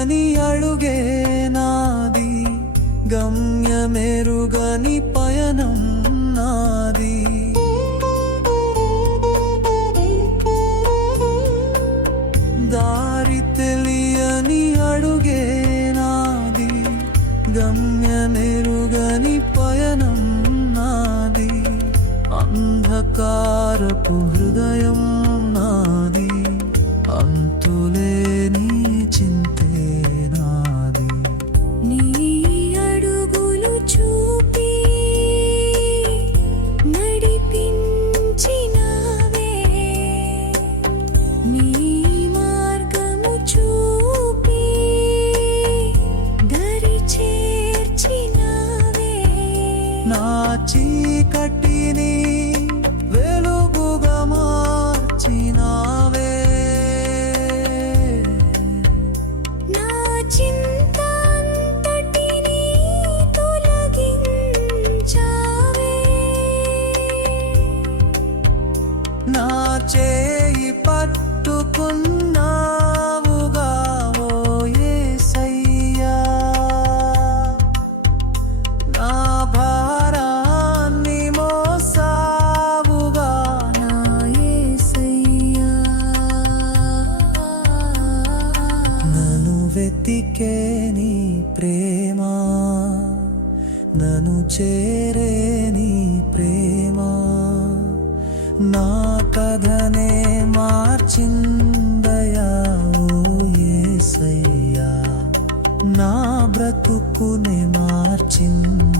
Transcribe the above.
గని అడుగే నాది గమ్యమెరుగని పయనం నాది. దారి తెలియని అడుగే నాది గమ్యమెరుగని పయనం నాది. అంధకారపు హృదయం చీకటిని వెలుగుగా మార్చినావే. నా చింత అంతటినీ తొలగించావే. నా చేయి పట్టుకున్నావుగా వెతికే నీ ప్రేమ నను చేరే నీ ప్రేమ. నా కథనే మార్చిందయా నా బ్రతుకునే మార్చింది